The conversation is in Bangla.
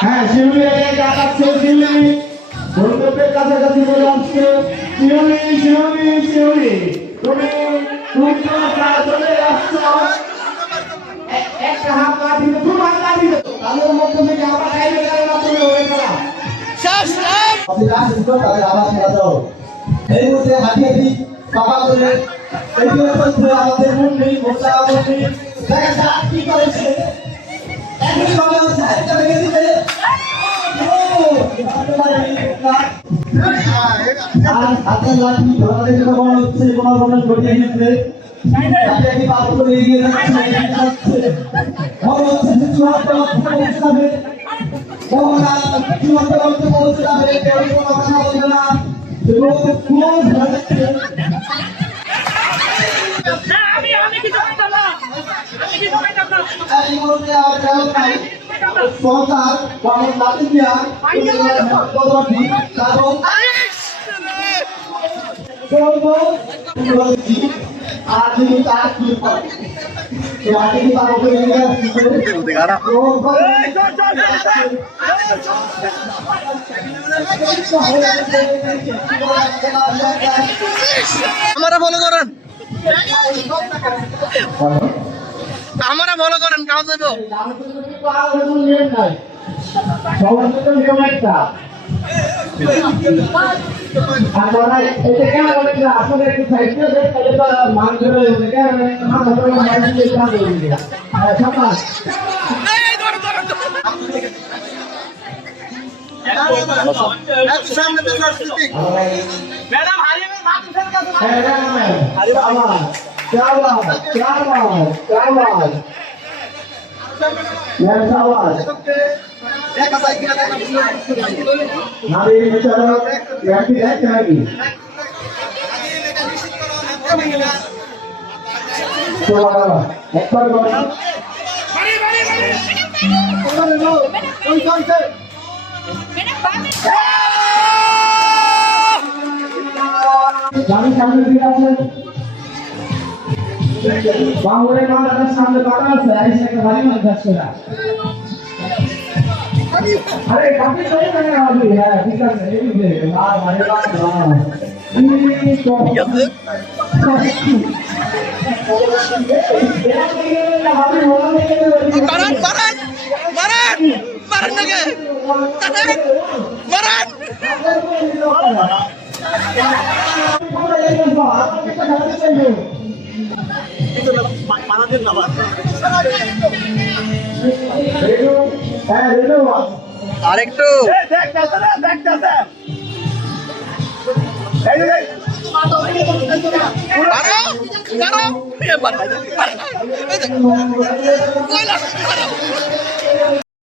হ্যাঁ শিউলি ডাকাচ্ছে শিউলি বন্ধুদের কাছাকাছি বলে আসছে শিউলি শিউলি শিউলি তুমি তুমি চলে আসছো একটা হাত লাঠি দু হাত লাঠি তাদের মধ্যে থেকে আমরা গাইবে গাইবে মাধ্যমে হয়ে গেলাম শেষ শেষ তাদের আবার খেলা দাও এই মুহূর্তে হাতি হাতি বাবা করে এগিয়ে চলছে আমাদের মুন্ডি মোটা মুন্ডি দেখা যাক কি করেছে এখনই ভাবে হচ্ছে একটা ভেঙে দিতে হাতের লাঠি ধরাদের জন্য বড় হচ্ছে কোনো ধরনের ঘটিয়ে দিচ্ছে হাতি পাপ করে এগিয়ে যাচ্ছে বড় হচ্ছে চূড়ান্ত পৌঁছাবে বড়রা চূড়ান্ত পৌঁছাবে কেউ কোনো কথা বলবে না সরকার বাবার লাঠি দিয়া আর যদি তার কি আমরা ফলো করেন আমরা ফলো করেন কাজ দেব আসলে একটু মান সামনে দিকে আছে বাংলার মাথার সামনে কাটা আছে আর এসে একটা ভারী মাছ যাচ্ছে না আরে কাপি তো না হবে হ্যাঁ ঠিক আছে এই যে আর ভারী মাছ মারান মারান মারান মারান নাকি মারান আরেকটু